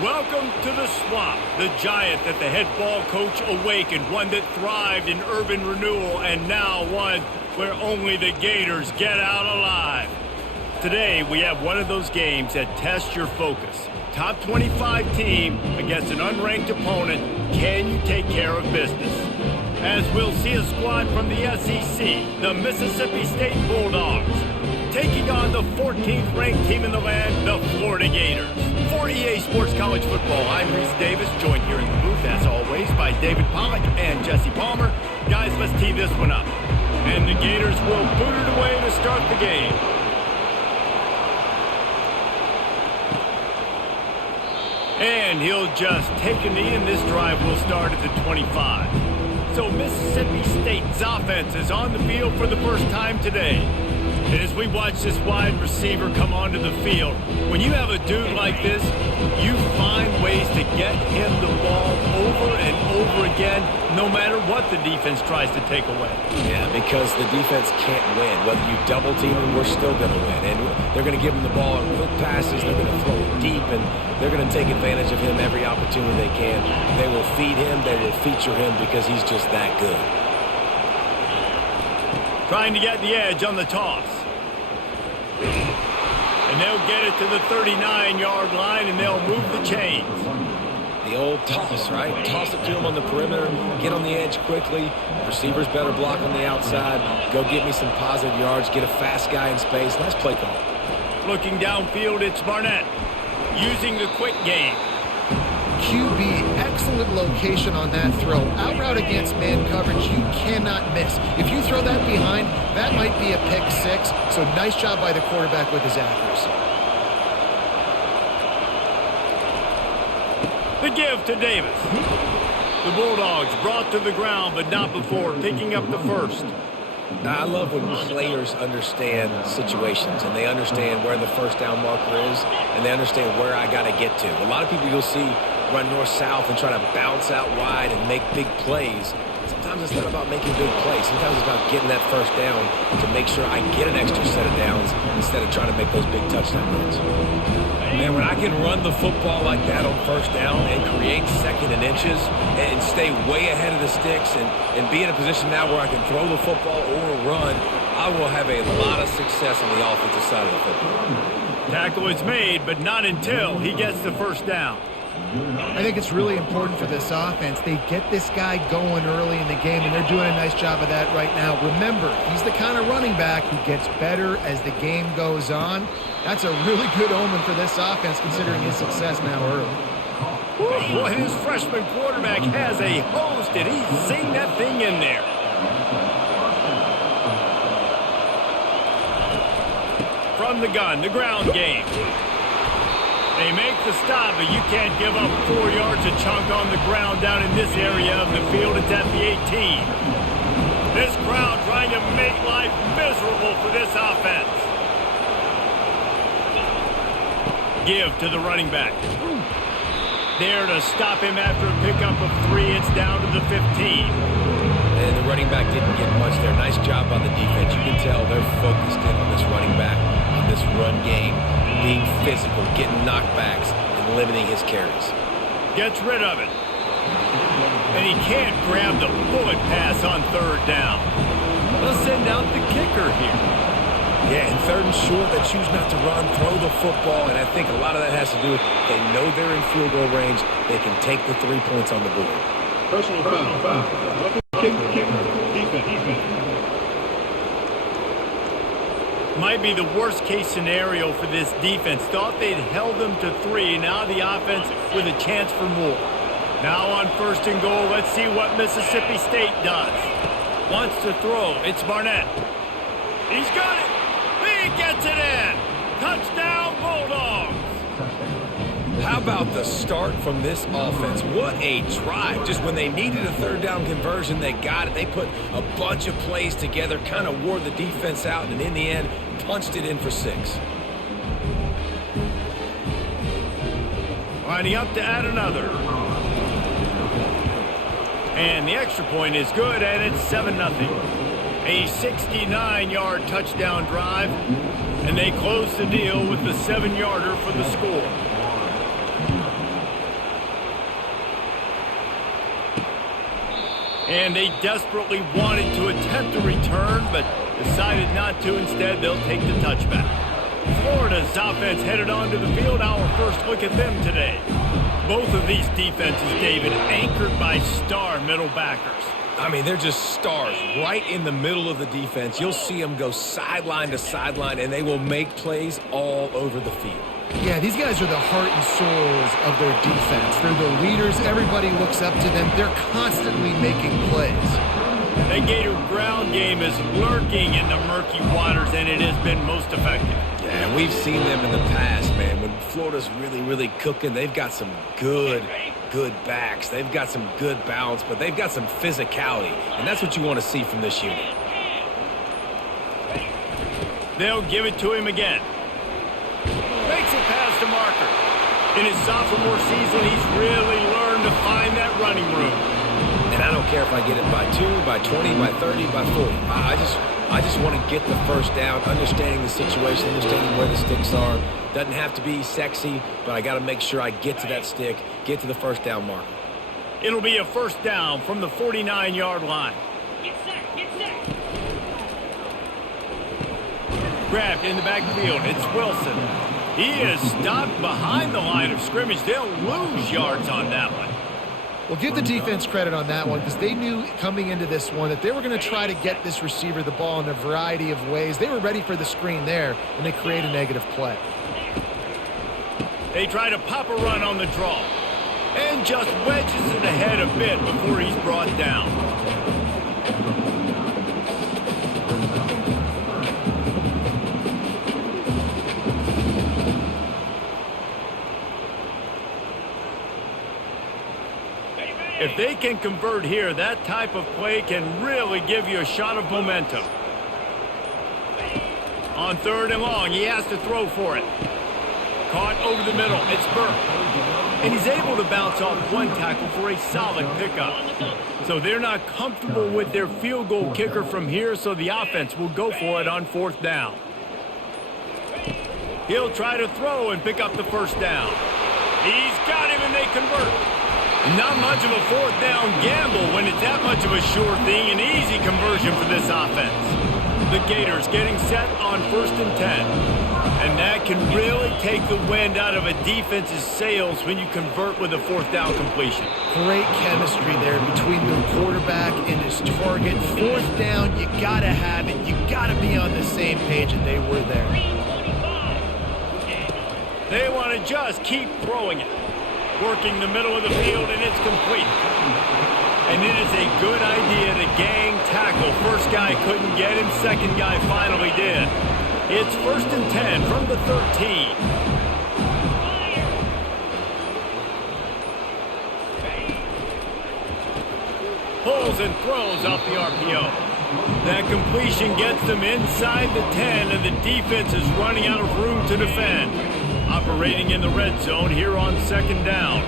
Welcome to the Swamp, the giant that the head ball coach awakened, one that thrived in urban renewal, and now one where only the Gators get out alive. Today, we have one of those games that tests your focus. Top 25 team against an unranked opponent. Can you take care of business? As we'll see a squad from the SEC, the Mississippi State Bulldogs, taking on the 14th ranked team in the land, the Florida Gators. For EA Sports College Football, I'm Reese Davis, joined here in the booth, as always, by David Pollack and Jesse Palmer. Guys, let's tee this one up. And the Gators will boot it away to start the game. And he'll just take a knee, and this drive will start at the 25. So Mississippi State's offense is on the field for the first time today. And as we watch this wide receiver come onto the field, when you have a dude like this, you find ways to get him the ball over and over again, no matter what the defense tries to take away. Yeah, because the defense can't win. Whether you double team him, we're still going to win. And they're going to give him the ball in quick passes. They're going to throw it deep, and they're going to take advantage of him every opportunity they can. They will feed him. They will feature him because he's just that good. Trying to get the edge on the toss. And they'll get it to the 39-yard line, and they'll move the chains. The old toss, right? Toss it to him on the perimeter, get on the edge quickly. Receivers better block on the outside. Go get me some positive yards, get a fast guy in space. Nice play call. Looking downfield, it's Barnett using the quick game. QB, excellent location on that throw. Out route against man coverage, you cannot miss. If you throw that behind, that might be a pick six. So nice job by the quarterback with his accuracy. The give to Davis. The Bulldogs brought to the ground, but not before picking up the first. I love when players understand situations and they understand where the first down marker is and they understand where I got to get to. A lot of people you'll see run north-south and try to bounce out wide and make big plays. Sometimes it's not about making big plays. Sometimes it's about getting that first down to make sure I get an extra set of downs instead of trying to make those big touchdown runs. Man, when I can run the football like that on first down and create second and inches and stay way ahead of the sticks and be in a position now where I can throw the football or run, I will have a lot of success on the offensive side of the football. Tackle is made, but not until he gets the first down. I think it's really important for this offense. They get this guy going early in the game, and they're doing a nice job of that right now. Remember, he's the kind of running back who gets better as the game goes on. That's a really good omen for this offense, considering his success now early. Boy, his freshman quarterback has a host, and he's seen that thing in there. From the gun, the ground game. They make the stop, but you can't give up 4 yards a chunk on the ground down in this area of the field. It's at the 18. This crowd trying to make life miserable for this offense. Give to the running back. There to stop him after a pickup of 3. It's down to the 15. And the running back didn't get much there. Nice job by the defense. You can tell they're focused in on this running back, on this run game, being physical, getting knockbacks, and limiting his carries. Gets rid of it. And he can't grab the bullet pass on third down. They'll send out the kicker here. Yeah, and third and short, they choose not to run, throw the football, and I think a lot of that has to do with they know they're in field goal range. They can take the 3 points on the board. Personal foul. Kick. Defense. Might be the worst case scenario for this defense. Thought they'd held them to 3. Now the offense with a chance for more. Now on first and goal, let's see what Mississippi State does. Wants to throw. It's Barnett. He's got it. He gets it in. Touchdown, Bulldogs. How about the start from this offense? What a drive. Just when they needed a third down conversion, they got it. They put a bunch of plays together, kind of wore the defense out, and in the end, punched it in for 6. Lining up to add another. And the extra point is good, and it's 7-0. A 69-yard touchdown drive, and they close the deal with the 7-yarder for the score. And they desperately wanted to attempt a return, but decided not to. Instead, they'll take the touchback. Florida's offense headed onto the field. Our first look at them today. Both of these defenses, David, anchored by star middle backers. I mean, they're just stars right in the middle of the defense. You'll see them go sideline to sideline, and they will make plays all over the field. Yeah, these guys are the heart and souls of their defense. They're the leaders. Everybody looks up to them. They're constantly making plays. The Gator ground game is lurking in the murky waters, and it has been most effective. Yeah, and we've seen them in the past, man. When Florida's really cooking, they've got some good backs. They've got some good balance, but they've got some physicality, and that's what you want to see from this unit. They'll give it to him again. Makes it past the marker. In his sophomore season, he's really learned to find that running room. And I don't care if I get it by 2, by 20, by 30, by 40. I just want to get the first down, understanding the situation, understanding where the sticks are. Doesn't have to be sexy, but I got to make sure I get to that stick, get to the first down marker. It'll be a first down from the 49-yard line. Get set, get set. Grabbed in the backfield. It's Wilson. He is stopped behind the line of scrimmage. They'll lose yards on that one. Well, give the defense credit on that one because they knew coming into this one that they were going to try to get this receiver the ball in a variety of ways. They were ready for the screen there, and they create a negative play. They try to pop a run on the draw and just wedges it ahead a bit before he's brought down. If they can convert here, that type of play can really give you a shot of momentum. On 3rd and long, he has to throw for it. Caught over the middle. It's Burke. And he's able to bounce off one tackle for a solid pickup. So they're not comfortable with their field goal kicker from here, so the offense will go for it on 4th down. He'll try to throw and pick up the first down. He's got him and they convert. Not much of a 4th down gamble when it's that much of a sure thing, an easy conversion for this offense. The Gators getting set on 1st and 10. And that can really take the wind out of a defense's sails when you convert with a 4th down completion. Great chemistry there between the quarterback and his target. 4th down, you got to have it. You got to be on the same page, and they were there. They want to just keep throwing it. Working the middle of the field, and it's complete. And it is a good idea to gang tackle. First guy couldn't get him, second guy finally did. It's 1st and 10 from the 13. Pulls and throws off the RPO. That completion gets them inside the 10, and the defense is running out of room to defend. Operating in the red zone here on 2nd down.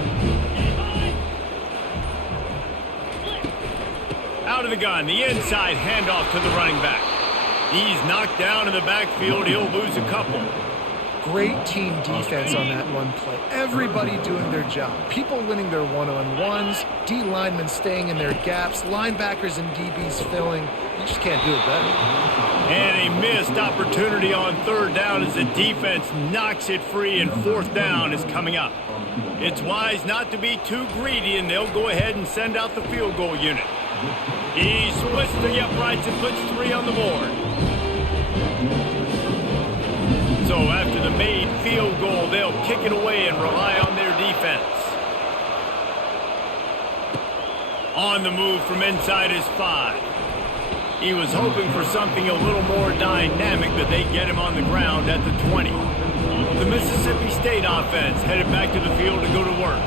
Out of the gun, the inside handoff to the running back. He's knocked down in the backfield. He'll lose a couple. Great team defense on that run play. Everybody doing their job. People winning their one-on-ones, D linemen staying in their gaps, linebackers and DBs filling. You just can't do it better. And a missed opportunity on 3rd down as the defense knocks it free, and 4th down is coming up. It's wise not to be too greedy, and they'll go ahead and send out the field goal unit. He splits the uprights and puts 3 on the board. So after the made field goal, they'll kick it away and rely on their defense. On the move from inside his 5. He was hoping for something a little more dynamic, but they get him on the ground at the 20. The Mississippi State offense headed back to the field to go to work.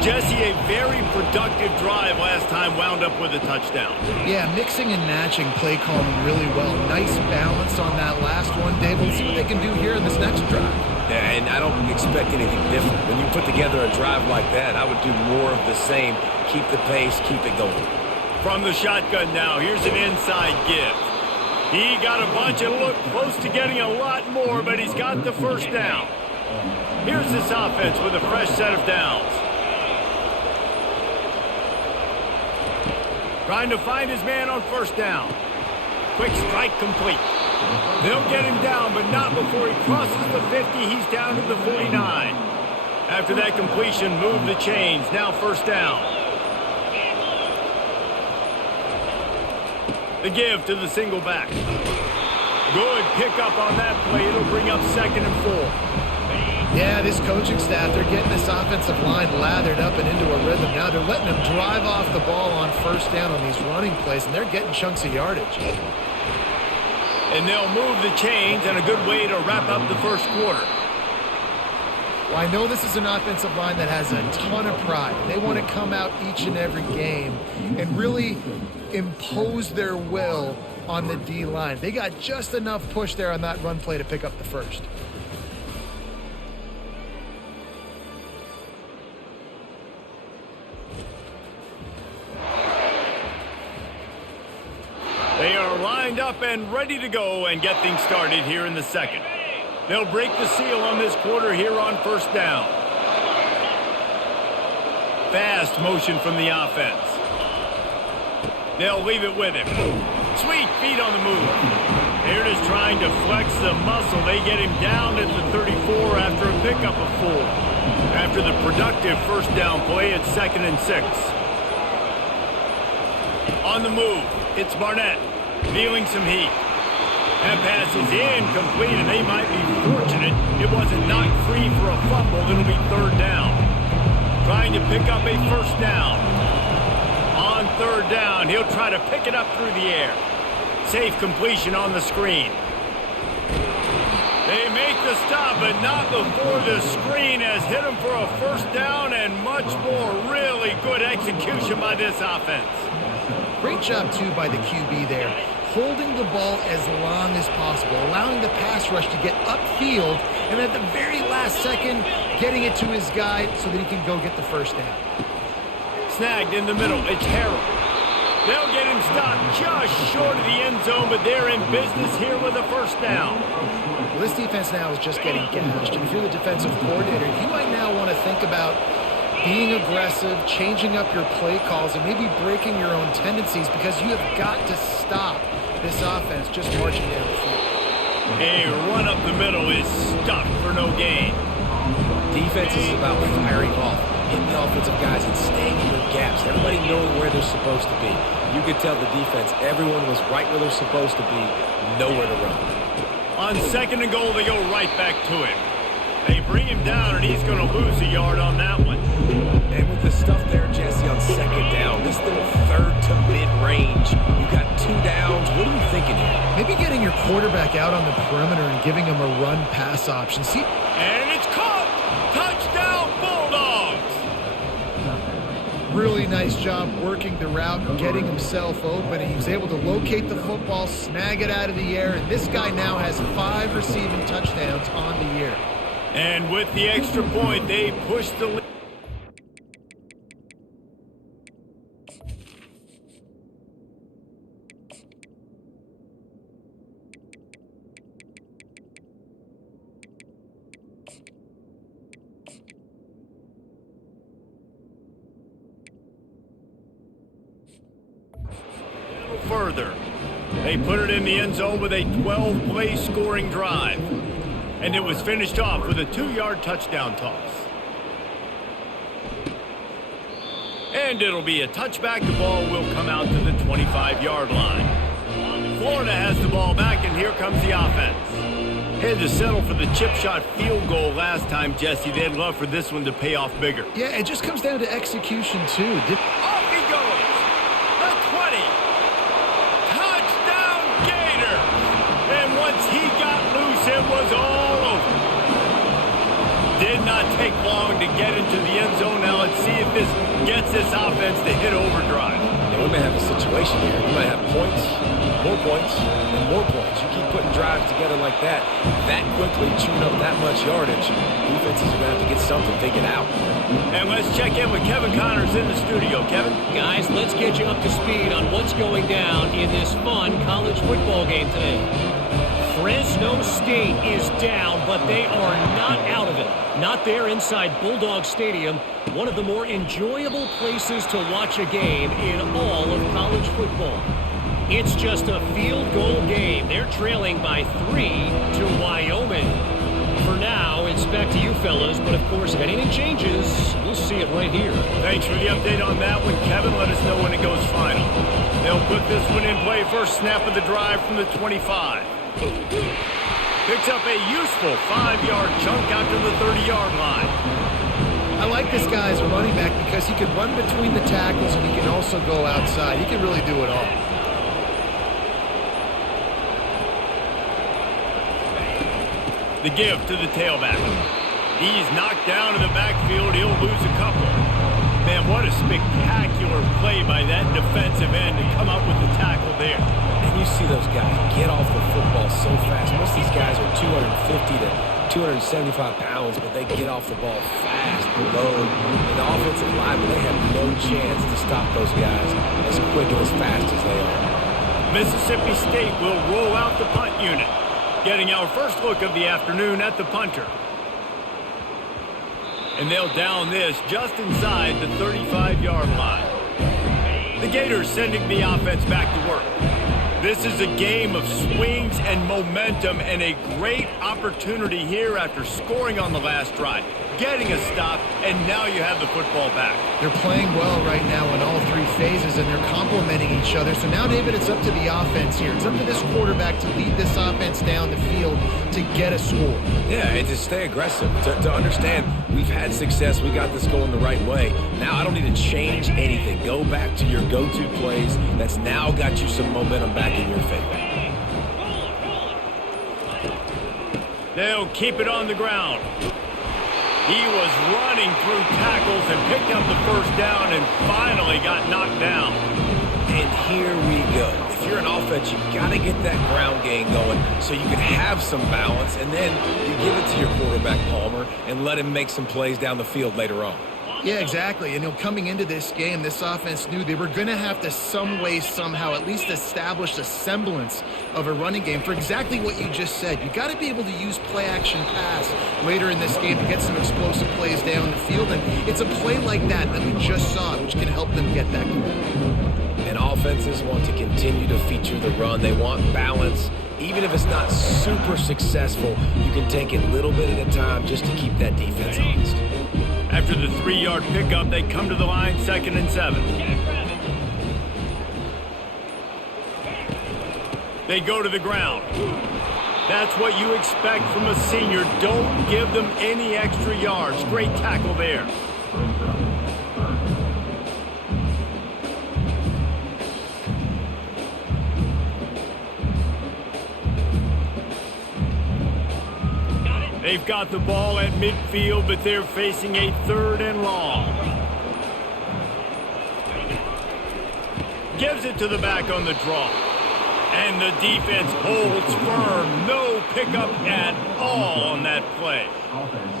Jesse, a very productive drive last time, wound up with a touchdown. Yeah, mixing and matching play calling really well. Nice balance on that last one, Dave. Let's see what they can do here in this next drive. Yeah, and I don't expect anything different. When you put together a drive like that, I would do more of the same. Keep the pace, keep it going. From the shotgun now, here's an inside give. He got a bunch and looked close to getting a lot more, but he's got the first down. Here's this offense with a fresh set of downs. Trying to find his man on first down. Quick strike complete. They'll get him down, but not before he crosses the 50. He's down to the 49. After that completion, move the chains. Now first down. The give to the single back. Good pickup on that play. It'll bring up 2nd and 4. Yeah, this coaching staff, they're getting this offensive line lathered up and into a rhythm. Now they're letting them drive off the ball on first down on these running plays, and they're getting chunks of yardage. And they'll move the chains, and a good way to wrap up the first quarter. Well, I know this is an offensive line that has a ton of pride. They want to come out each and every game and really impose their will on the D-line. They got just enough push there on that run play to pick up the first. They are lined up and ready to go and get things started here in the second. They'll break the seal on this quarter here on first down. Fast motion from the offense. They'll leave it with him. Sweet feet on the move. Here it is trying to flex the muscle. They get him down at the 34 after a pickup of 4. After the productive first down play, it's 2nd and 6. On the move, it's Barnett. Feeling some heat. That pass is incomplete, and they might be fortunate it wasn't knocked free for a fumble. It'll be 3rd down. Trying to pick up a first down. On 3rd down, he'll try to pick it up through the air. Safe completion on the screen. They make the stop, but not before the screen has hit him for a first down, and much more. Really good execution by this offense. Great job, too, by the QB there. Holding the ball as long as possible, allowing the pass rush to get upfield, and at the very last second, getting it to his guy so that he can go get the first down. Snagged in the middle. It's Harrell. They'll get him stopped just short of the end zone, but they're in business here with a first down. Well, this defense now is just getting gashed, and if you're the defensive coordinator, you might now want to think about being aggressive, changing up your play calls, and maybe breaking your own tendencies, because you have got to stop this offense just marching down the field. A run up the middle is stuffed for no gain. Defense is about firing off, hitting the offensive guys and staying in their gaps. Everybody knowing where they're supposed to be. You could tell the defense, everyone was right where they're supposed to be, nowhere to run. On 2nd and goal, they go right back to him. They bring him down, and he's going to lose a yard on that one. And with the stuff there, Jesse, on 2nd down, this little 3rd to mid-range, you got 2 downs. What are you thinking here? Maybe getting your quarterback out on the perimeter and giving him a run-pass option. See, and it's caught! Touchdown, Bulldogs! Really nice job working the route and getting himself open. And he was able to locate the football, snag it out of the air, and this guy now has 5 receiving touchdowns on the year. And with the extra point, they push the lead. Further. They put it in the end zone with a 12-play scoring drive. And it was finished off with a 2-yard touchdown toss. And it'll be a touchback. The ball will come out to the 25-yard line. Florida has the ball back, and here comes the offense. Had to settle for the chip shot field goal last time, Jesse. They'd love for this one to pay off bigger. Yeah, it just comes down to execution, too. Off he goes. The 20. Touchdown, Gator. And once he got loose, it was all over. Did not take long to get into the end zone. Now let's see if this gets this offense to hit overdrive. Yeah, we may have a situation here. We might have points, and more points. You keep putting drives together like that quickly, chewing up that much yardage, defenses are going to have to get something figured out. And let's check in with Kevin Connors in the studio. Kevin? Guys, let's get you up to speed on what's going down in this fun college football game today. Fresno State is down, but they are not out of it. Not there inside Bulldog Stadium. one of the more enjoyable places to watch a game in all of college football. It's just a field goal game. They're trailing by 3 to Wyoming. For now, it's back to you fellas, but of course, if anything changes, we'll see it right here. Thanks for the update on that one, Kevin. Let us know when it goes final. They'll put this one in play. First snap of the drive from the 25. Picks up a useful 5-yard chunk out to the 30-yard line. I like this guy as a running back because he can run between the tackles and he can also go outside. He can really do it all. The give to the tailback. He's knocked down in the backfield. He'll lose a couple. Man, what a spectacular play by that defensive end to come up with the tackle there. And you see those guys get off the football so fast. Most of these guys are 250 to 275 pounds, but they get off the ball fast, low. And the offensive line, they have no chance to stop those guys as quick and as fast as they are. Mississippi State will roll out the punt unit, getting our first look of the afternoon at the punter. And they'll down this just inside the 35-yard line. The Gators sending the offense back to work. This is a game of swings and momentum and a great opportunity here after scoring on the last drive, getting a stop, and now you have the football back. They're playing well right now in all 3 phases, and they're complementing each other. So now, David, it's up to the offense here. It's up to this quarterback to lead this offense down the field to get a score. Yeah, and to stay aggressive, to understand we've had success, we got this going the right way. Now I don't need to change anything. Go back to your go-to plays. That's now got you some momentum back in your favor. They'll keep it on the ground. He was running through tackles and picked up the first down and finally got knocked down. And here we go. If you're an offense, you got to get that ground game going so you can have some balance, and then you give it to your quarterback, Palmer, and let him make some plays down the field later on. Yeah, exactly. And coming into this game, this offense knew they were going to have to some way, somehow, at least establish a semblance of a running game for exactly what you just said. You got to be able to use play-action pass later in this game to get some explosive plays down the field. And it's a play like that we just saw, which can help them get that goal. And offenses want to continue to feature the run. They want balance. Even if it's not super successful, you can take it a little bit at a time just to keep that defense honest. After the 3-yard pickup, they come to the line, 2nd and 7. They go to the ground. That's what you expect from a senior. Don't give them any extra yards. Great tackle there. They've got the ball at midfield, but they're facing a 3rd and long. Gives it to the back on the draw. And the defense holds firm. No pickup at all on that play.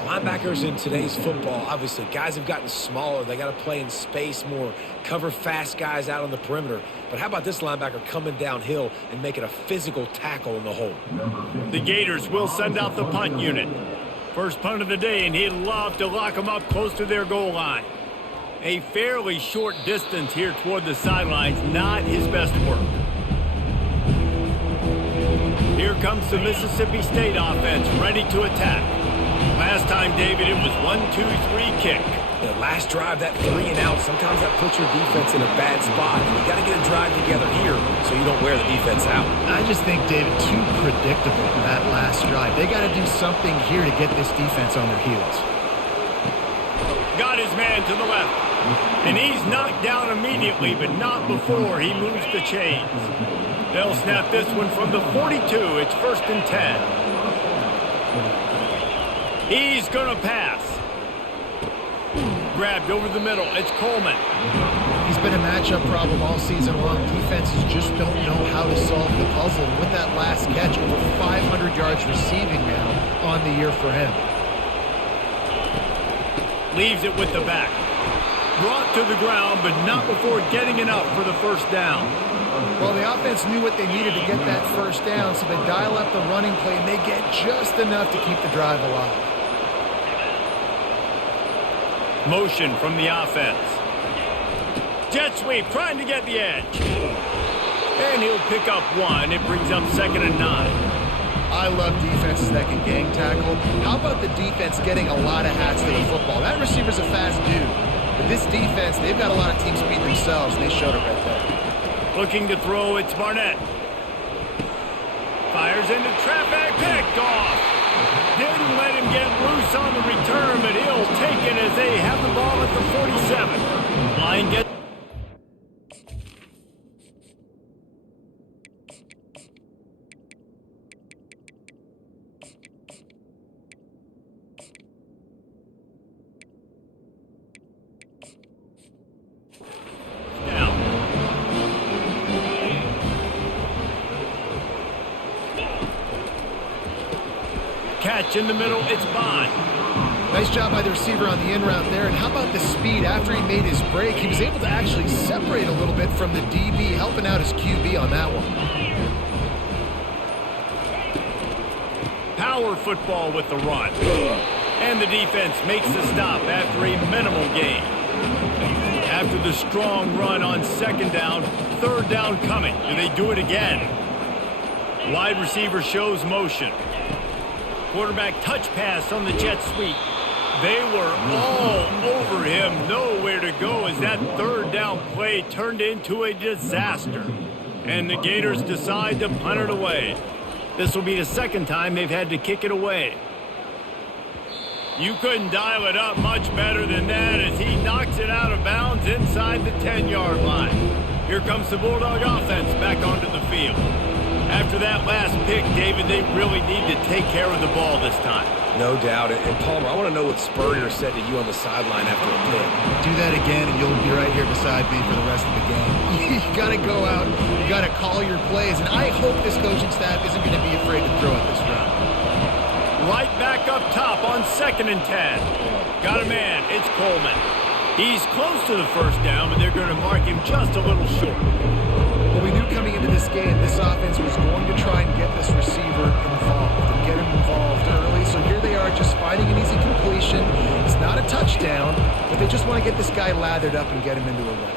Linebackers in today's football, obviously, guys have gotten smaller. They got to play in space more, cover fast guys out on the perimeter. But how about this linebacker coming downhill and making a physical tackle in the hole? The Gators will send out the punt unit. First punt of the day, and he'd love to lock them up close to their goal line. A fairly short distance here toward the sidelines, not his best work. Here comes the Mississippi State offense, ready to attack. Last time, David, it was 1-2-3 kick. The last drive, that 3 and out, sometimes that puts your defense in a bad spot. And you got to get a drive together here so you don't wear the defense out. I just think, David, too predictable that last drive. They got to do something here to get this defense on their heels. Got his man to the left. And he's knocked down immediately, but not before he moves the chains. They'll snap this one from the 42. It's 1st and 10. He's going to pass. Grabbed over the middle. It's Coleman. He's been a matchup problem all season long. Defenses just don't know how to solve the puzzle. And with that last catch, over 500 yards receiving now on the year for him. Leaves it with the back. Brought to the ground, but not before getting enough for the first down. Well, the offense knew what they needed to get that first down, so they dial up the running play, and they get just enough to keep the drive alive. Motion from the offense. Jet sweep, trying to get the edge. And he'll pick up one. It brings up 2nd and 9. I love defenses that can gang tackle. How about the defense getting a lot of hats to the football? That receiver's a fast dude. But this defense, they've got a lot of teams beat themselves, and they showed it right there. Looking to throw, it's Barnett. Fires into traffic, picked off. Didn't let him get loose on the return, but he'll take it as they have the ball at the 47. Line gets... Catch in the middle, it's Bond. Nice job by the receiver on the in route there. And how about the speed after he made his break? He was able to actually separate a little bit from the DB, helping out his QB on that one. Power football with the run. And the defense makes the stop after a minimal gain. After the strong run on 2nd down, 3rd down coming. Do they do it again? Wide receiver shows motion. Quarterback touch pass on the jet sweep. They were all over him, nowhere to go as that 3rd down play turned into a disaster. And the Gators decide to punt it away. This will be the 2nd time they've had to kick it away. You couldn't dial it up much better than that as he knocks it out of bounds inside the 10-yard line. Here comes the Bulldog offense back onto the field. After that last pick, David, they really need to take care of the ball this time. No doubt. And Palmer, I want to know what Spurrier said to you on the sideline after a pick. Do that again, and you'll be right here beside me for the rest of the game. You got to go out. You got to call your plays. And I hope this coaching staff isn't going to be afraid to throw it this round. Right back up top on 2nd and 10. Got a man. It's Coleman. He's close to the 1st down, but they're going to mark him just a little short. Well, we knew coming into this game, this offense was going to try and get this receiver involved and get him involved early. So here they are just finding an easy completion. It's not a touchdown, but they just want to get this guy lathered up and get him into a run.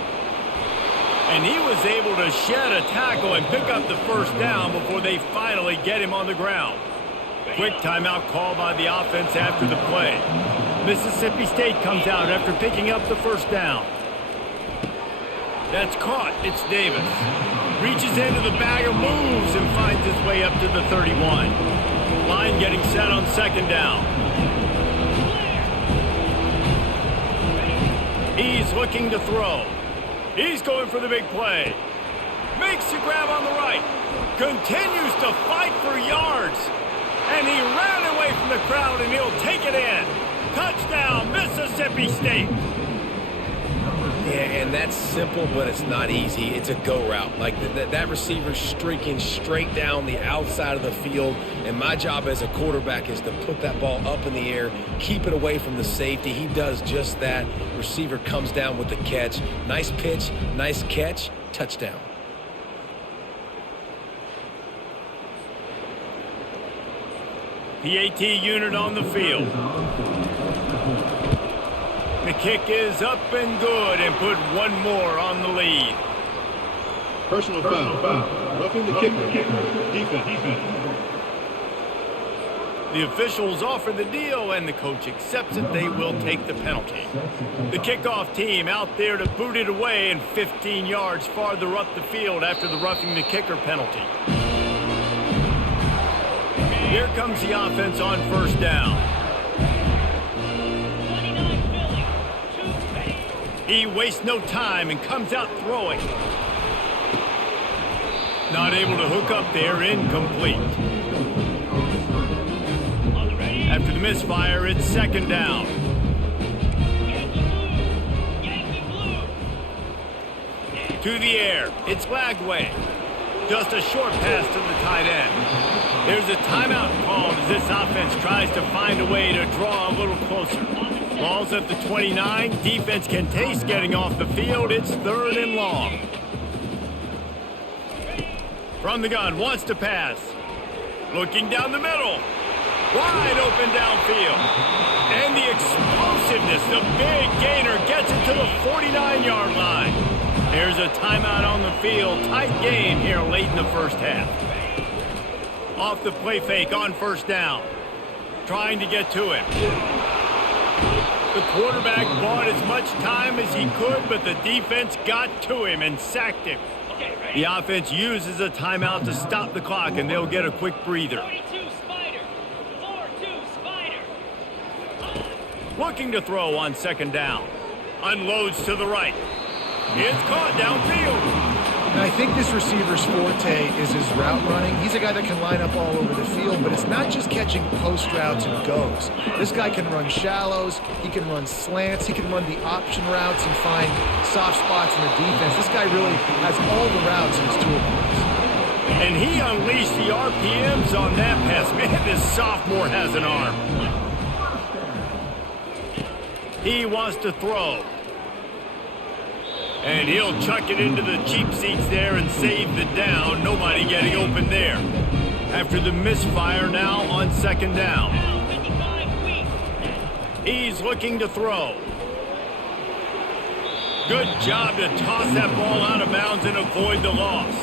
And he was able to shed a tackle and pick up the 1st down before they finally get him on the ground. Quick timeout call by the offense after the play. Mississippi State comes out after picking up the 1st down. That's caught. It's Davis. Reaches into the bag of moves and finds his way up to the 31. Line getting set on 2nd down. He's looking to throw. He's going for the big play. Makes the grab on the right. Continues to fight for yards. And he ran away from the crowd, and he'll take it in. Touchdown, Mississippi State. Yeah, and that's simple, but it's not easy. It's a go route. Like that receiver's streaking straight down the outside of the field, and my job as a quarterback is to put that ball up in the air, keep it away from the safety. He does just that. Receiver comes down with the catch. Nice pitch, nice catch, touchdown. PAT unit on the field. The kick is up and good and put one more on the lead. Personal foul. Roughing the kicker. Defense. The officials offer the deal and the coach accepts it. They will take the penalty. The kickoff team out there to boot it away and 15 yards farther up the field after the roughing the kicker penalty. Here comes the offense on 1st down. He wastes no time and comes out throwing. Not able to hook up there, incomplete. After the misfire, it's 2nd down. To the air, it's Lagway. Just a short pass to the tight end. There's a timeout called as this offense tries to find a way to draw a little closer. Ball's at the 29. Defense can taste getting off the field. It's 3rd and long. From the gun, wants to pass. Looking down the middle. Wide open downfield. And the explosive effectiveness. The big gainer gets it to the 49-yard line. There's a timeout on the field. Tight game here late in the first half. Off the play fake on first down. Trying to get to him. The quarterback bought as much time as he could, but the defense got to him and sacked him. The offense uses a timeout to stop the clock, and they'll get a quick breather. 42 Spider. 4-2 Spider. Looking to throw on second down. Unloads to the right. It's caught downfield. And I think this receiver's forte is his route running. He's a guy that can line up all over the field, but it's not just catching post routes and goes. This guy can run shallows, he can run slants, he can run the option routes and find soft spots in the defense. This guy really has all the routes in his toolbox. And he unleashed the RPMs on that pass. Man, this sophomore has an arm. He wants to throw. And he'll chuck it into the cheap seats there and save the down. Nobody getting open there. After the misfire now on second down. He's looking to throw. Good job to toss that ball out of bounds and avoid the loss.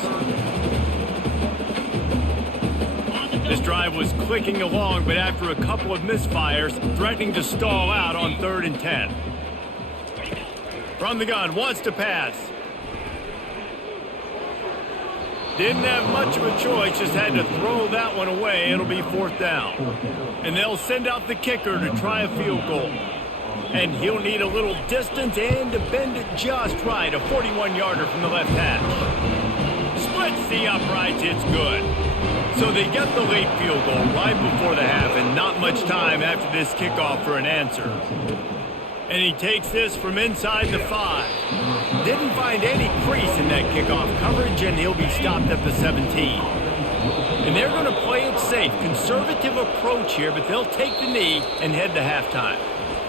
This drive was clicking along, but after a couple of misfires, threatening to stall out on 3rd and 10. From the gun, wants to pass. Didn't have much of a choice, just had to throw that one away. It'll be 4th down. And they'll send out the kicker to try a field goal. And he'll need a little distance and to bend it just right. A 41-yarder from the left hash. Splits the uprights, it's good. So they get the late field goal right before the half, and not much time after this kickoff for an answer. And he takes this from inside the 5. Didn't find any crease in that kickoff coverage, and he'll be stopped at the 17. And they're going to play it safe. Conservative approach here, but they'll take the knee and head to halftime.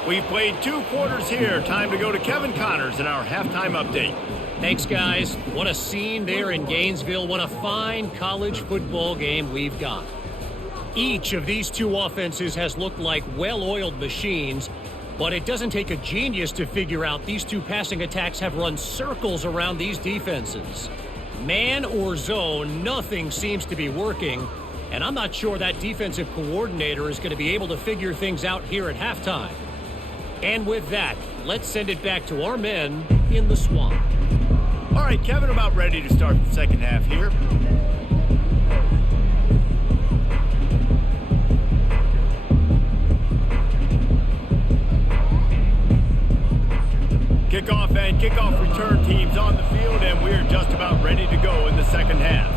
We've played 2 quarters here. Time to go to Kevin Connors in our halftime update. Thanks, guys. What a scene there in Gainesville. What a fine college football game we've got. Each of these 2 offenses has looked like well-oiled machines, but it doesn't take a genius to figure out these 2 passing attacks have run circles around these defenses. Man or zone, nothing seems to be working, and I'm not sure that defensive coordinator is going to be able to figure things out here at halftime. And with that, let's send it back to our men in the swamp. All right, Kevin, about ready to start the second half here. Kickoff and kickoff return teams on the field, and we're just about ready to go in the second half.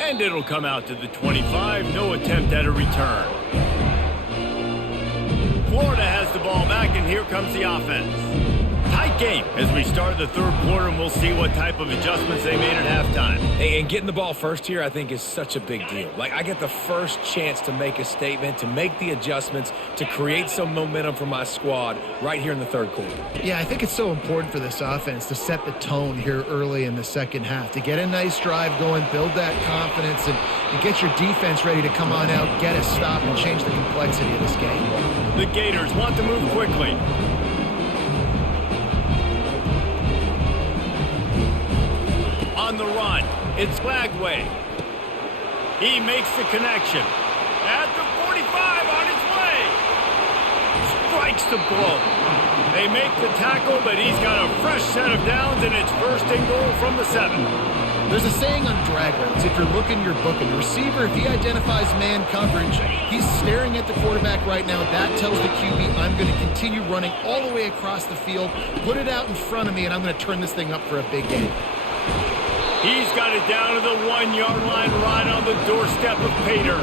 And it'll come out to the 25. No attempt at a return. Florida has the ball back, and here comes the offense. Tight game as we start the 3rd quarter, and we'll see what type of adjustments they made at halftime. And getting the ball first here, I think, is such a big deal. Like, I get the first chance to make a statement, to make the adjustments, to create some momentum for my squad right here in the 3rd quarter. Yeah, I think it's so important for this offense to set the tone here early in the second half, to get a nice drive going, build that confidence, and get your defense ready to come on out, get a stop, and change the complexity of this game. The Gators want to move quickly. On the run, it's Glagway. He makes the connection. At the 45 on his way. Strikes the blow. They make the tackle, but he's got a fresh set of downs, and it's 1st and goal from the 7. There's a saying on drag routes, if you're looking, you're booking. The receiver, if he identifies man coverage, he's staring at the quarterback right now. That tells the QB, I'm going to continue running all the way across the field, put it out in front of me, and I'm going to turn this thing up for a big game. He's got it down to the 1-yard line right on the doorstep of Pater.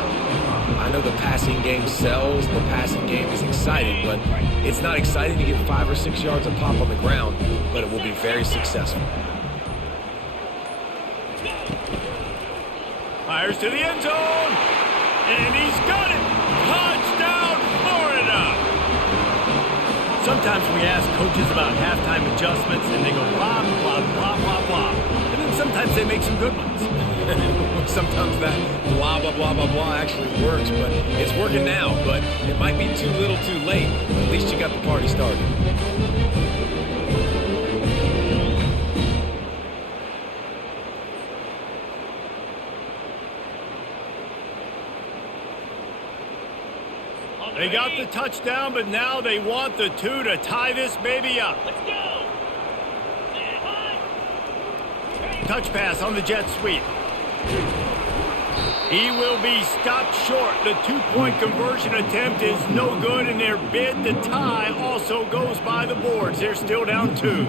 I know the passing game sells, the passing game is exciting, but it's not exciting to get 5 or 6 yards of pop on the ground, but it will be very successful. Fires to the end zone, and he's got it. Touchdown, Florida. Sometimes we ask coaches about halftime adjustments, and they go blah, blah, blah, blah, blah. And then sometimes they make some good ones. Sometimes that blah, blah, blah, blah, blah actually works, but it's working now. But it might be too little too late. But at least you got the party started. They got the touchdown, but now they want the 2 to tie this baby up. Let's go. Touch pass on the jet sweep. He will be stopped short. The 2-point conversion attempt is no good, and their bid to tie also goes by the boards. They're still down 2.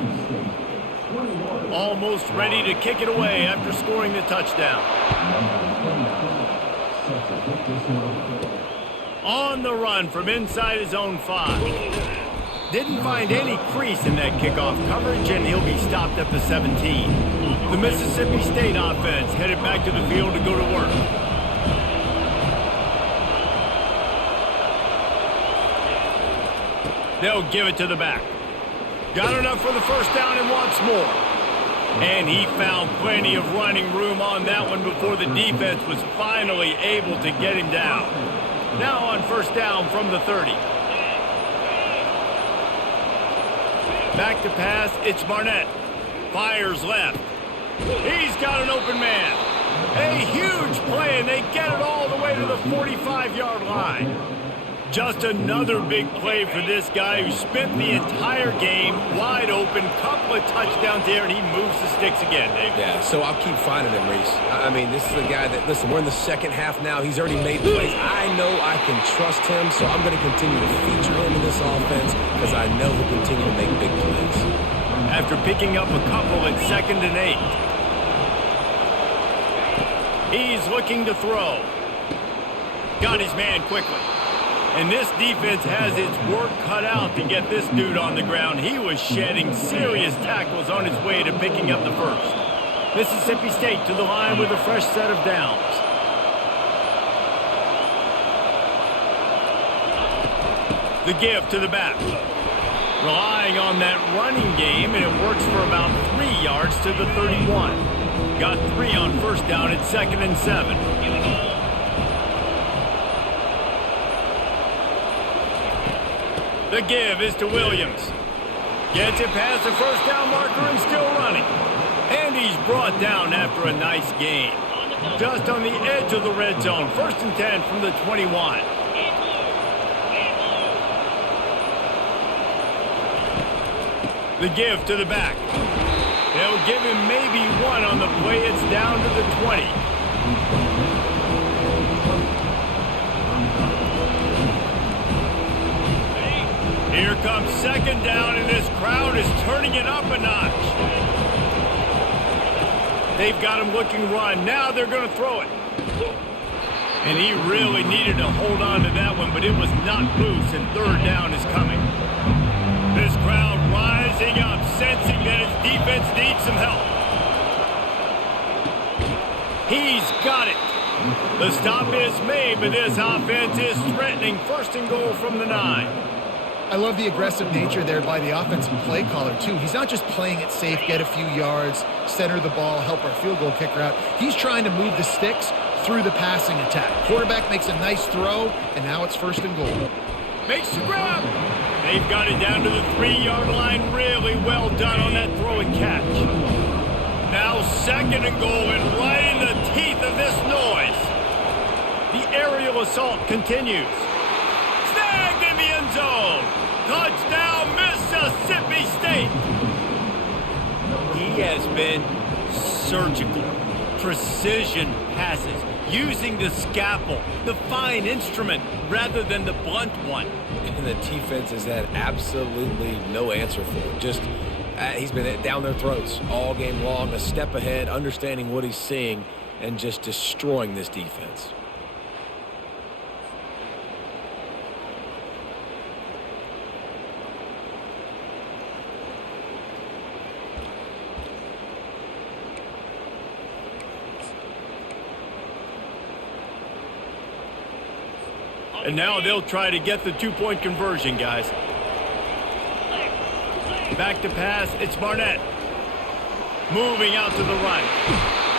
Almost ready to kick it away after scoring the touchdown. On the run from inside his own 5. Didn't find any crease in that kickoff coverage, and he'll be stopped at the 17. The Mississippi State offense headed back to the field to go to work. They'll give it to the back. Got enough for the first down and wants more. And he found plenty of running room on that one before the defense was finally able to get him down. Now on first down from the 30. Back to pass, it's Barnett. Fires left. He's got an open man. A huge play, and they get it all the way to the 45-yard line. Just another big play for this guy who spent the entire game wide open. Couple of touchdowns there, and he moves the sticks again, Dave. Yeah, so I'll keep finding him, Reese. I mean, this is a guy that, listen, we're in the second half now. He's already made plays. I know I can trust him, so I'm going to continue to feature him in this offense because I know he'll continue to make big plays. After picking up a couple at 2nd and 8. He's looking to throw. Got his man quickly. And this defense has its work cut out to get this dude on the ground. He was shedding serious tackles on his way to picking up the first. Mississippi State to the line with a fresh set of downs. The give to the back. Relying on that running game, and it works for about 3 yards to the 31. Got 3 on first down at 2nd and 7. The give is to Williams. Gets it past the first down marker and still running. And he's brought down after a nice gain. Just on the edge of the red zone. 1st and 10 from the 21. The give to the back. They'll give him maybe 1 on the play. It's down to the 20. Here comes 2nd down, and this crowd is turning it up a notch. They've got him looking run. Now they're going to throw it. And he really needed to hold on to that one, but it was not loose, and 3rd down is coming. This crowd rising up, sensing that his defense needs some help. He's got it. The stop is made, but this offense is threatening. 1st and goal from the 9. I love the aggressive nature there by the offensive play caller, too. He's not just playing it safe, get a few yards, center the ball, help our field goal kicker out. He's trying to move the sticks through the passing attack. Quarterback makes a nice throw, and now it's 1st and goal. Makes the grab. They've got it down to the 3-yard line. Really well done on that throw and catch. Now 2nd and goal, and right in the teeth of this noise. The aerial assault continues. Snagged in the end zone. Touchdown, Mississippi State. He has been surgical. Precision passes. Using the scalpel, the fine instrument, rather than the blunt one. And the defense has had absolutely no answer for him. Just, he's been down their throats all game long, a step ahead, understanding what he's seeing, and just destroying this defense. And now they'll try to get the 2-point conversion, guys. Back to pass, it's Barnett. Moving out to the right.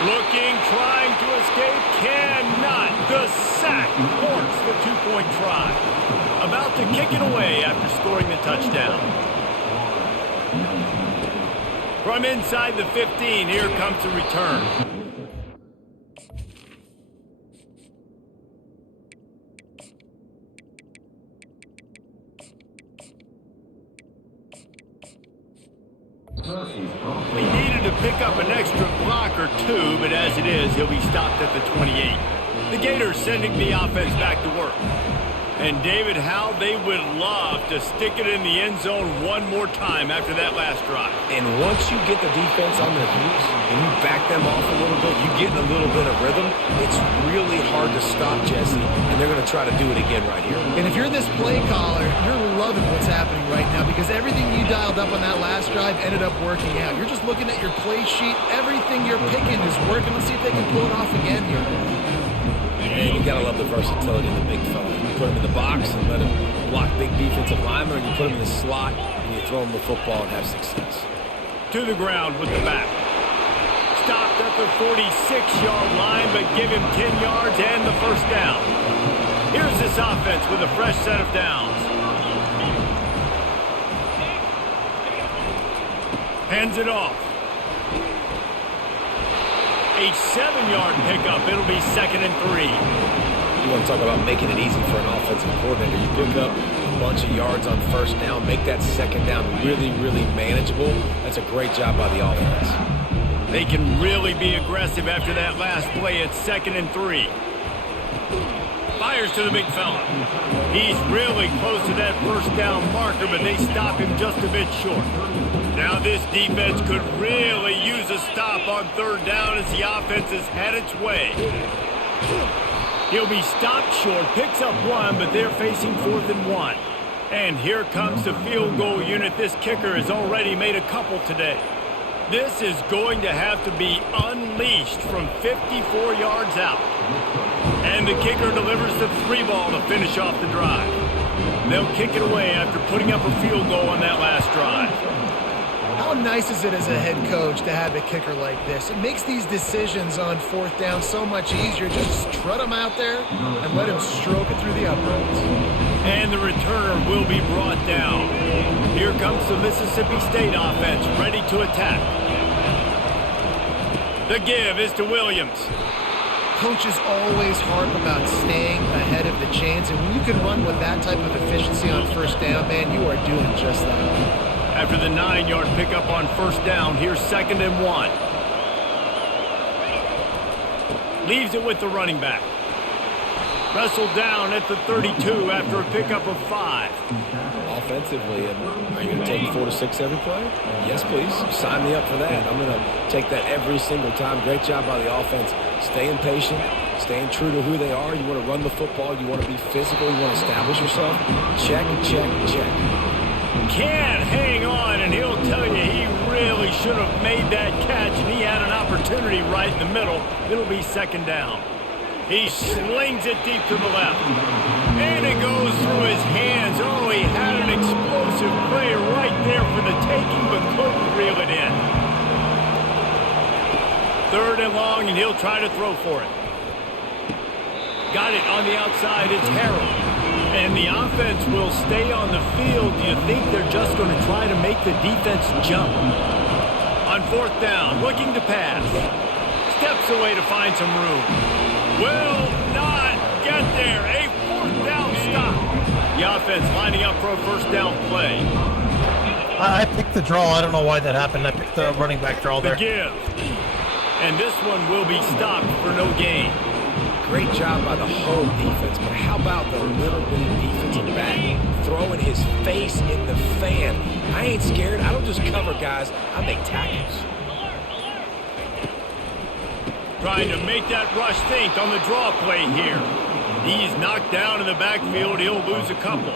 Looking, trying to escape, cannot. The sack thwarts the two-point try. About to kick it away after scoring the touchdown. From inside the 15, here comes the return. We needed to pick up an extra block or two, but as it is, he'll be stopped at the 28. The Gators sending the offense back to work. And David, how they would love to stick it in the end zone one more time after that last drive. And once you get the defense on their heels and you back them off a little bit, you get in a little bit of rhythm, it's really hard to stop, Jesse, and they're going to try to do it again right here. And if you're this play caller, you're loving what's happening right now because everything you dialed up on that last drive ended up working out. You're just looking at your play sheet. Everything you're picking is working. Let's see if they can pull it off again here. And you got to love the versatility of the big fella. You put him in the box and let him block big defensive linemen, or you put him in the slot and you throw him the football and have success. To the ground with the back. Stopped at the 46-yard line, but give him 10 yards and the first down. Here's this offense with a fresh set of downs. Hands it off. A 7-yard pickup. It'll be 2nd and 3. You want to talk about making it easy for an offensive coordinator. You pick up a bunch of yards on first down, make that second down really, really manageable. That's a great job by the offense. They can really be aggressive after that last play at 2nd and 3. Fires to the big fella. He's really close to that first down marker, but they stop him just a bit short. Now this defense could really use a stop on 3rd down as the offense has had its way. He'll be stopped short, picks up 1, but they're facing 4th and 1. And here comes the field goal unit. This kicker has already made a couple today. This is going to have to be unleashed from 54 yards out. And the kicker delivers the 3-ball to finish off the drive. They'll kick it away after putting up a field goal on that last drive. How nice is it as a head coach to have a kicker like this? It makes these decisions on 4th down so much easier. Just strut him out there and let him stroke it through the uprights. And the returner will be brought down. Here comes the Mississippi State offense, ready to attack. The give is to Williams. Coaches always harp about staying ahead of the chains, and when you can run with that type of efficiency on 1st down, man, you are doing just that. After the 9-yard pickup on 1st down, here's 2nd and 1. Leaves it with the running back. Wrestled down at the 32 after a pickup of 5. Offensively, are you going to take 4 to 6 every play? Yes, please. Sign me up for that. I'm going to take that every single time. Great job by the offense. Staying patient, staying true to who they are. You want to run the football. You want to be physical. You want to establish yourself. Check, check, check. Can't hang on, and he'll tell you he really should have made that catch, and he had an opportunity right in the middle. It'll be 2nd down. He slings it deep to the left, and it goes through his hands. Oh, he had an explosive play right there for the taking, but couldn't reel it in. 3rd and long, and he'll try to throw for it. Got it on the outside. It's Harrell. And the offense will stay on the field. Do you think they're just going to try to make the defense jump? On 4th down, looking to pass. Steps away to find some room. Will not get there. A 4th down stop. The offense lining up for a 1st down play. I picked the draw. I don't know why that happened. I picked the running back draw there. The give. And this one will be stopped for no gain. Great job by the whole defense, but how about the little bitty defensive back throwing his face in the fan? I ain't scared. I don't just cover guys. I make tackles. Trying to make that rush think on the draw play here. He's knocked down in the backfield. He'll lose a couple.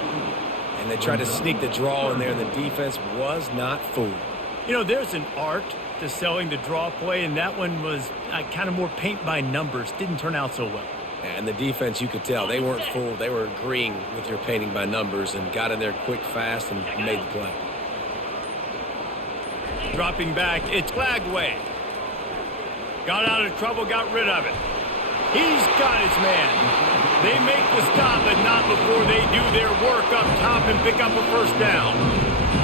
And they tried to sneak the draw in there, and the defense was not fooled. You know, there's an art to selling the draw play, and that one was kind of more paint by numbers. Didn't turn out so well. And the defense, you could tell, they weren't fooled. They were agreeing with your painting by numbers and got in there quick, fast, and made the play. Dropping back, it's Lagway. Got out of trouble, got rid of it. He's got his man. They make the stop, but not before they do their work up top and pick up a first down.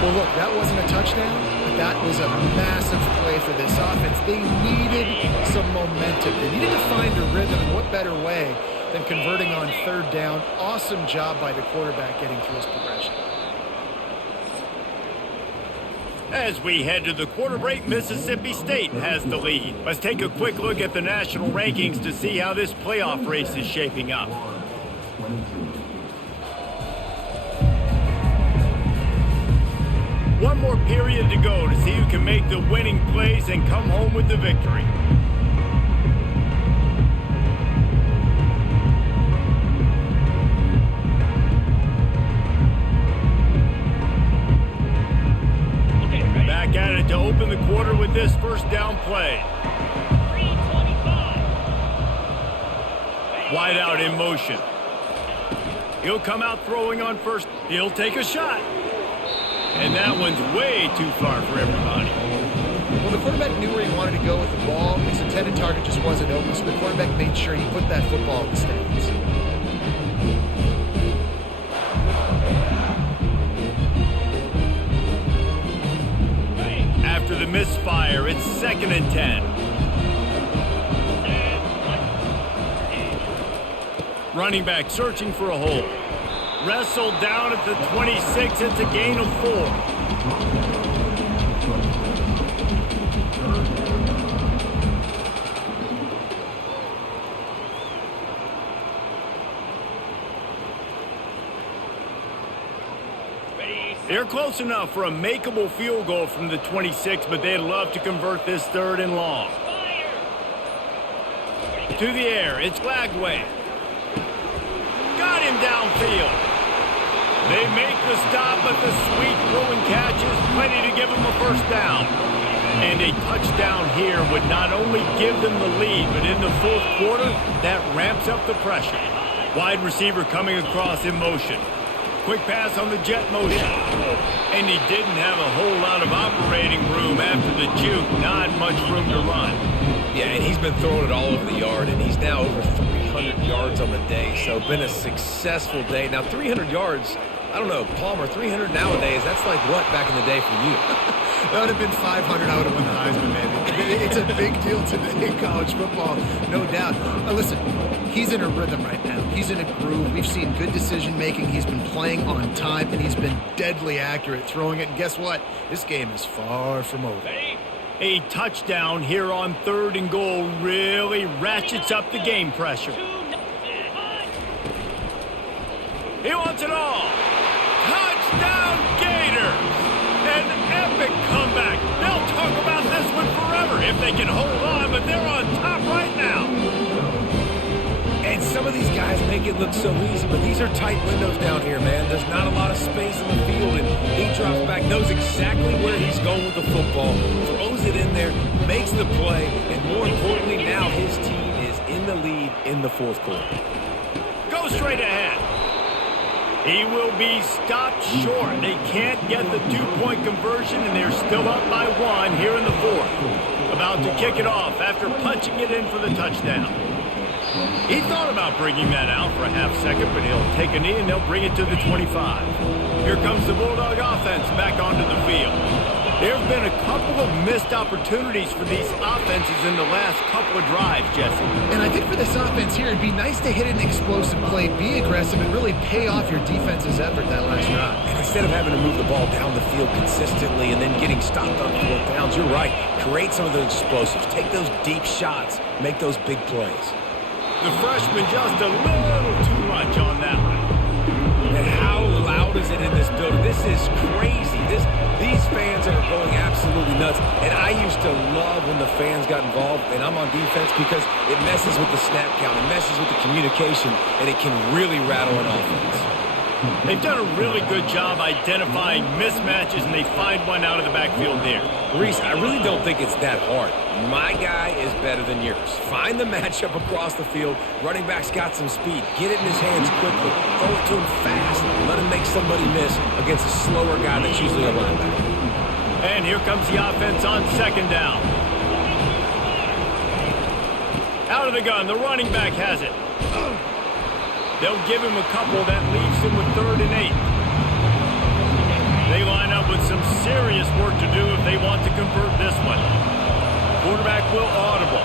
Well, look, that wasn't a touchdown, but that was a massive play for this offense. They needed some momentum. They needed to find a rhythm, and what better way than converting on third down. Awesome job by the quarterback getting through his progression. As we head to the quarter break, Mississippi State has the lead. Let's take a quick look at the national rankings to see how this playoff race is shaping up. One more period to go to see who can make the winning plays and come home with the victory. Back at it to open the quarter with this first down play. 325. Wide out in motion. He'll come out throwing on first. He'll take a shot. And that one's way too far for everybody. Well, the quarterback knew where he wanted to go with the ball. His intended target just wasn't open, so the quarterback made sure he put that football in the stands. After the misfire, it's 2nd and 10. Running back searching for a hole. Wrestled down at the 26. It's a gain of 4. They're close enough for a makeable field goal from the 26, but they'd love to convert this 3rd and long. To the air, it's Lagway. Got him downfield. They make the stop, but the sweet throw and catch is plenty to give them a first down. And a touchdown here would not only give them the lead, but in the 4th quarter, that ramps up the pressure. Wide receiver coming across in motion. Quick pass on the jet motion. And he didn't have a whole lot of operating room after the juke. Not much room to run. Yeah, and he's been throwing it all over the yard, and he's now over 300 yards on the day. So been a successful day. Now 300 yards, I don't know, Palmer, 300 nowadays, that's like what back in the day for you? That would have been 500. I would have won the Heisman, maybe. It's a big deal today in college football, no doubt. Listen, he's in a rhythm right now. He's in a groove. We've seen good decision-making. He's been playing on time, and he's been deadly accurate throwing it. And guess what? This game is far from over. A touchdown here on 3rd and goal really ratchets up the game pressure. He wants it all. Touchdown Gators! An epic comeback. They'll talk about this one forever if they can hold on, but they're on top right now. And some of these guys make it look so easy, but these are tight windows down here, man. There's not a lot of space in the field, and he drops back, knows exactly where he's going with the football, throws it in there, makes the play, and more importantly, now his team is in the lead in the 4th quarter. Go straight ahead. He will be stopped short. They can't get the 2-point conversion, and they're still up by 1 here in the 4th. About to kick it off after punching it in for the touchdown. He thought about bringing that out for a half second, but he'll take a knee and they'll bring it to the 25. Here comes the Bulldog offense back onto the field. There have been a couple of missed opportunities for these offenses in the last couple of drives, Jesse. And I think for this offense here, it'd be nice to hit an explosive play, be aggressive, and really pay off your defense's effort that last drive. And instead of having to move the ball down the field consistently and then getting stopped on 4th downs, you're right. Create some of those explosives. Take those deep shots. Make those big plays. The freshman just a little too much on that one. And how loud is it in this building? This is crazy. These fans are going absolutely nuts. And I used to love when the fans got involved, and I'm on defense because it messes with the snap count, it messes with the communication, and it can really rattle an offense. They've done a really good job identifying mismatches, and they find one out of the backfield there. Reese, I really don't think it's that hard. My guy is better than yours. Find the matchup across the field. Running back's got some speed. Get it in his hands quickly. Throw it to him fast. Let him make somebody miss against a slower guy that's usually a linebacker. And here comes the offense on 2nd down. Out of the gun, the running back has it. They'll give him a couple that leaves him with 3rd and 8. They line up with some serious work to do if they want to convert this one. Quarterback will audible.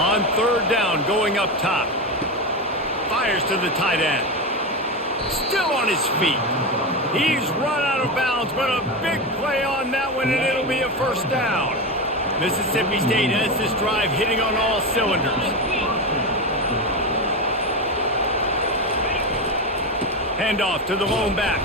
On 3rd down, going up top. Fires to the tight end. Still on his feet. He's run out of bounds, but a big play on that one, and it'll be a 1st down. Mississippi State has this drive hitting on all cylinders. Handoff to the lone back.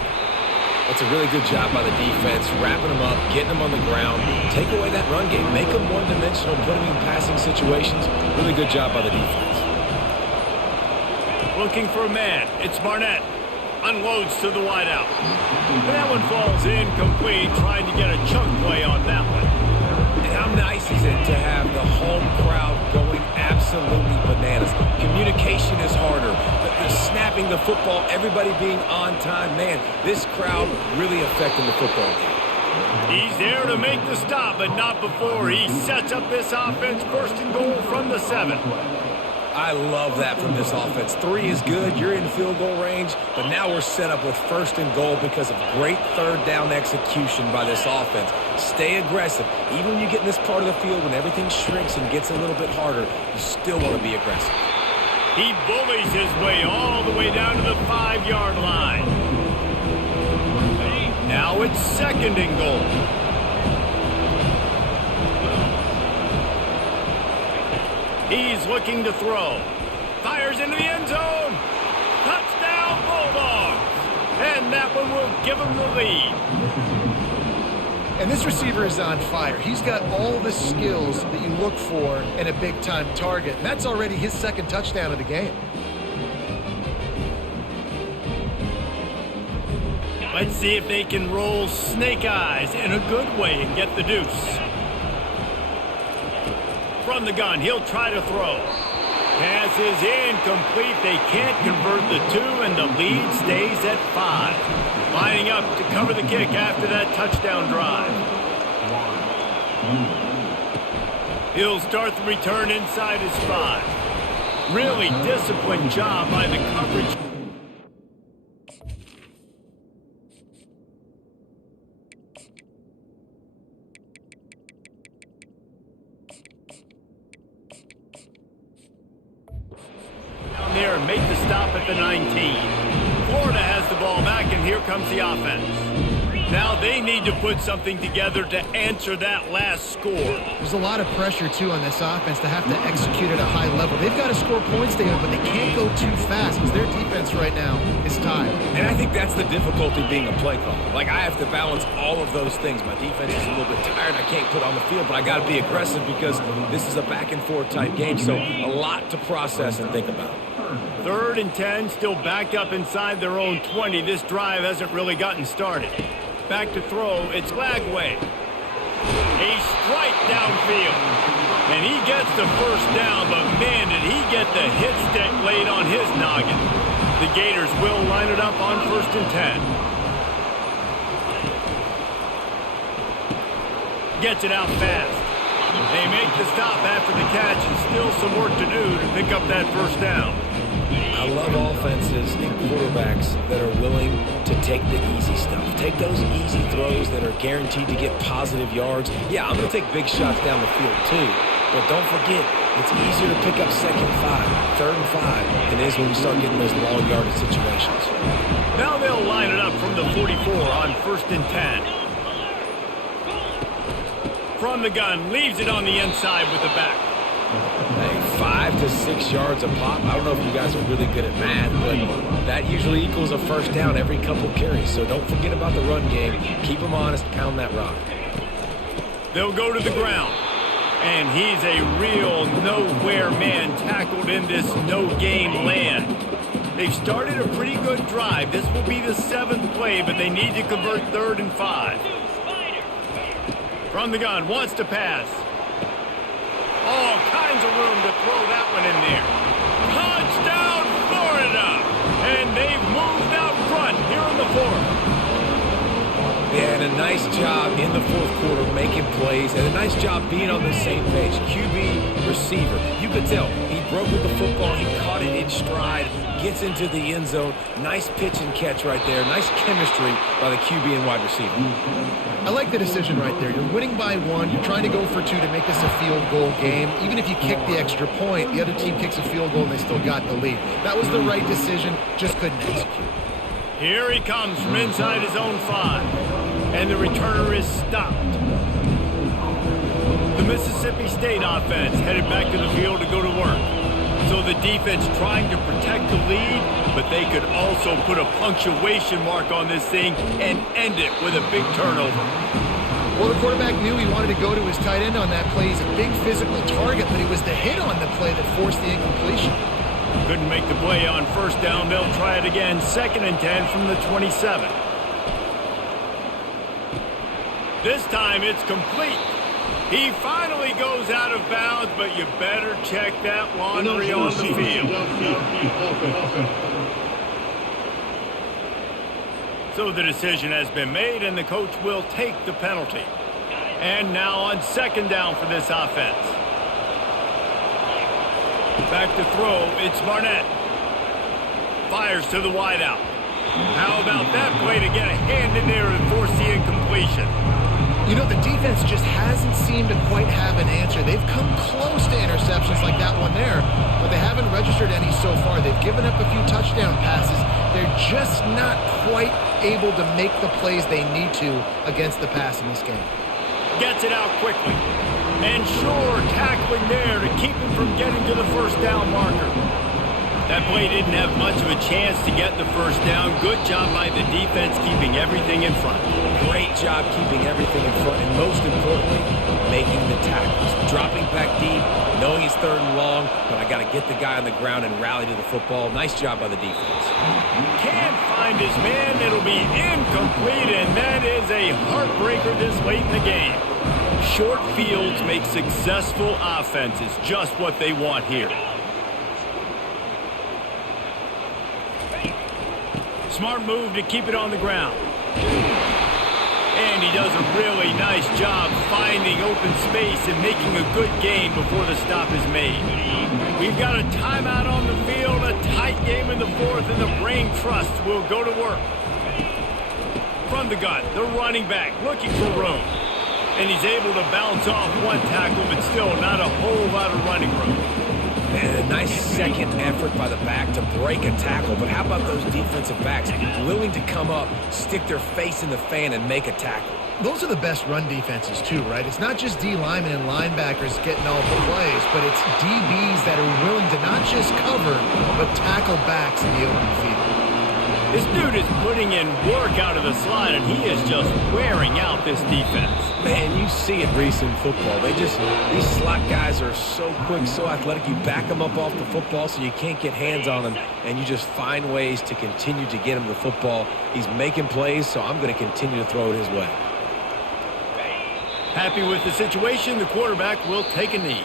That's a really good job by the defense, wrapping them up, getting them on the ground. Take away that run game. Make them one-dimensional, put them in passing situations. Really good job by the defense. Looking for a man. It's Barnett. Unloads to the wideout. And that one falls incomplete, trying to get a chunk play on that one. And how nice is it to have the home crowd going absolutely bananas? Communication is harder. The snapping the football, everybody being on time. Man, this crowd really affecting the football game. He's there to make the stop, but not before he sets up this offense. 1st and goal from the 7. I love that from this offense. 3 is good. You're in field goal range, but now we're set up with 1st and goal because of great 3rd down execution by this offense. Stay aggressive. Even when you get in this part of the field, when everything shrinks and gets a little bit harder, you still want to be aggressive. He bullies his way all the way down to the 5-yard line. Now it's 2nd and goal. He's looking to throw. Fires into the end zone. Touchdown, Bulldogs. And that one will give him the lead. And this receiver is on fire. He's got all the skills that you look for in a big-time target. And that's already his 2nd touchdown of the game. Let's see if they can roll snake eyes in a good way and get the deuce. From the gun, he'll try to throw. Pass is incomplete. They can't convert the 2, and the lead stays at 5. Lining up to cover the kick after that touchdown drive. He'll start the return inside his 5. Really disciplined job by the coverage. There and make the stop at the 19. Florida has the ball back, and here comes the offense. Now they need to put something together to answer that last score. There's a lot of pressure, too, on this offense to have to execute at a high level. They've got to score points together, but they can't go too fast because their defense right now is tired. And I think that's the difficulty being a play caller. Like, I have to balance all of those things. My defense is a little bit tired. I can't put on the field, but I got to be aggressive because this is a back-and-forth type game, so a lot to process and think about. 3rd and 10, still backed up inside their own 20. This drive hasn't really gotten started. Back to throw, it's Lagway. A strike downfield. And he gets the 1st down, but man, did he get the hit stick laid on his noggin. The Gators will line it up on 1st and 10. Gets it out fast. They make the stop after the catch, and still some work to do to pick up that 1st down. I love offenses and quarterbacks that are willing to take the easy stuff. Take those easy throws that are guaranteed to get positive yards. Yeah, I'm going to take big shots down the field too. But don't forget, it's easier to pick up 2nd and 5, 3rd and 5 than it is when we start getting those long yardage situations. Now they'll line it up from the 44 on 1st and 10. From the gun, leaves it on the inside with the back. Hey, 5 to 6 yards a pop. I don't know if you guys are really good at math, but that usually equals a 1st down every couple carries. So don't forget about the run game. Keep them honest, pound that rock. They'll go to the ground. And he's a real nowhere man tackled in this no-game land. They've started a pretty good drive. This will be the 7th play, but they need to convert 3rd and 5. From the gun, wants to pass. All kinds of room to throw that one in there. Touchdown, Florida! And they've moved out front here in the 4th. Yeah, And a nice job in the fourth quarter making plays, and a nice job being on the same page. QB, receiver. You could tell he broke with the football. He caught it in stride, gets into the end zone. Nice pitch and catch right there. Nice chemistry by the QB and wide receiver. I like the decision right there. You're winning by 1. You're trying to go for 2 to make this a field goal game. Even if you kick the extra point, the other team kicks a field goal and they still got the lead. That was the right decision, just couldn't execute. Here he comes from inside his own 5. And the returner is stopped. The Mississippi State offense headed back to the field to go to work. So the defense trying to protect the lead, but they could also put a punctuation mark on this thing and end it with a big turnover. Well, the quarterback knew he wanted to go to his tight end on that play. He's a big physical target, but it was the hit on the play that forced the incompletion. Couldn't make the play on first down. They'll try it again. 2nd and 10 from the 27. This time it's complete. He finally goes out of bounds, but you better check that laundry on the field. So the decision has been made, and the coach will take the penalty. And now on 2nd down for this offense. Back to throw, it's Barnett. Fires to the wideout. How about that play to get a hand in there and force the incompletion? You know, the defense just hasn't seemed to quite have an answer. They've come close to interceptions like that one there, but they haven't registered any so far. They've given up a few touchdown passes. They're just not quite able to make the plays they need to against the pass in this game. Gets it out quickly. And sure, tackling there to keep him from getting to the first down marker. That play didn't have much of a chance to get the first down. Good job by the defense keeping everything in front. Great job keeping everything in front, and most importantly, making the tackles. Dropping back deep, knowing it's 3rd and long, but I got to get the guy on the ground and rally to the football. Nice job by the defense. Can't find his man. It'll be incomplete, and that is a heartbreaker this late in the game. Short fields make successful offenses, just what they want here. Smart move to keep it on the ground. And he does a really nice job finding open space and making a good gain before the stop is made. We've got a timeout on the field, a tight game in the 4th, and the Brain Trust will go to work. From the gun, the running back looking for room. And he's able to bounce off one tackle, but still not a whole lot of running room. And a nice second effort by the back to break a tackle. But how about those defensive backs willing to come up, stick their face in the fan, and make a tackle? Those are the best run defenses too, right? It's not just D linemen and linebackers getting all the plays, but it's DBs that are willing to not just cover, but tackle backs in the open field. This dude is putting in work out of the slot, and he is just wearing out this defense. Man, you see it, Reese, in football. These slot guys are so quick, so athletic. You back them up off the football so you can't get hands on them, and you just find ways to continue to get him the football. He's making plays, so I'm going to continue to throw it his way. Happy with the situation, the quarterback will take a knee.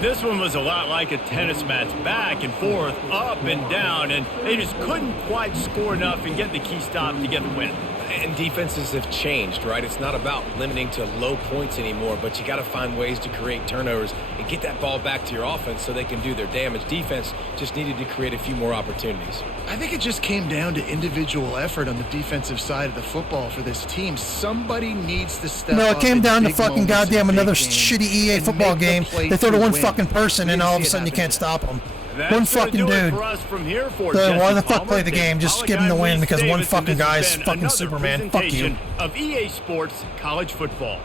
This one was a lot like a tennis match, back and forth, up and down, and they just couldn't quite score enough and get the key stop to get the win. And defenses have changed, right? It's not about limiting to low points anymore, but you got to find ways to create turnovers and get that ball back to your offense so they can do their damage. Defense just needed to create a few more opportunities. I think it just came down to individual effort on the defensive side of the football for this team. Somebody needs to step up. No, it came down to big fucking moments in goddamn big another games shitty EA and football make the game. play They throw to to one win. fucking person, We and didn't all of see a it sudden you happen can't today. stop them. That's One gonna fucking do it dude. for us from here for Why Jesse the fuck Palmer, play the game? Dave Just give him the Pollack, win I'm because Reese one Davis, fucking and this has guy's been fucking another Superman. Fuck you. presentation of EA Sports College Football.